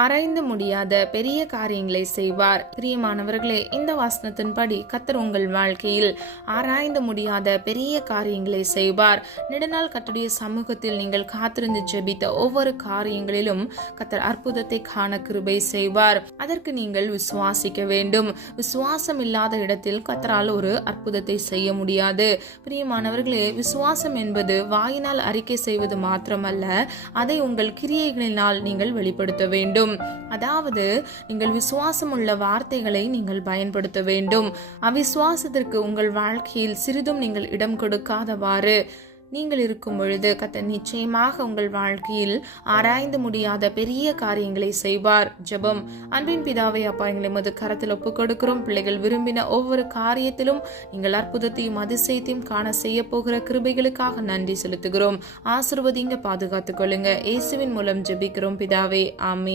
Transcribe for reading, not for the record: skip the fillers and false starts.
ஆராய்ந்து முடியாத பெரிய காரியங்களை செய்வார். பிரியமானவர்களே, இந்த வசனத்தின்படி கர்த்தர் உங்கள் வாழ்க்கையில் ஆராய்ந்து முடியாத பெரிய காரியங்களை செய்வார். நெடுநாள் கர்த்தருடைய சமூகத்தில் நீங்கள் காத்திருந்து ஜெபித்த ஒவ்வொரு காரியங்களிலும் கர்த்தர் அற்புதத்தை காண கிருபை செய்வார். அதற்கு நீங்கள் விசுவாசிக்க வேண்டும். விசுவாசம் இல்லாத இடத்தில் கர்த்தரால் ஒரு அற்புதத்தை செய்ய முடியாது. பிரியமானவர்களே, விசுவாசம் என்பது வாயினால் அறிக்கை செய்வது மாத்திரமல்ல, அதை உங்கள் கிரியைகளினால் நீங்கள் வெளிப்படுத்த வேண்டும். அதாவது நீங்கள் விசுவாசம் உள்ள வார்த்தைகளை நீங்கள் பயன்படுத்த வேண்டும். அவிசுவாசத்திற்கு உங்கள் வாழ்க்கையில் சிறிதும் நீங்கள் இடம் கொடுக்காதவாறு நீங்கள் இருக்கும் பொழுது கர்த்தர் நிச்சயமாக உங்கள் வாழ்க்கையில் ஆராய்ந்து முடியாத பெரிய காரியங்களை செய்வார். ஜெபம். அன்பின் பிதாவே, அப்பா, எங்களை மது கரத்தில் ஒப்புக் கொடுக்கிறோம். பிள்ளைகள் விரும்பின ஒவ்வொரு காரியத்திலும் நீங்கள் அற்புதத்தையும் அதிசயத்தையும் காண செய்ய போகிற கிருபைகளுக்காக நன்றி செலுத்துகிறோம். ஆசீர்வதிங்க, பாதுகாத்துக் கொள்ளுங்க. இயேசுவின் மூலம் ஜெபிக்கிறோம் பிதாவே, ஆமீன்.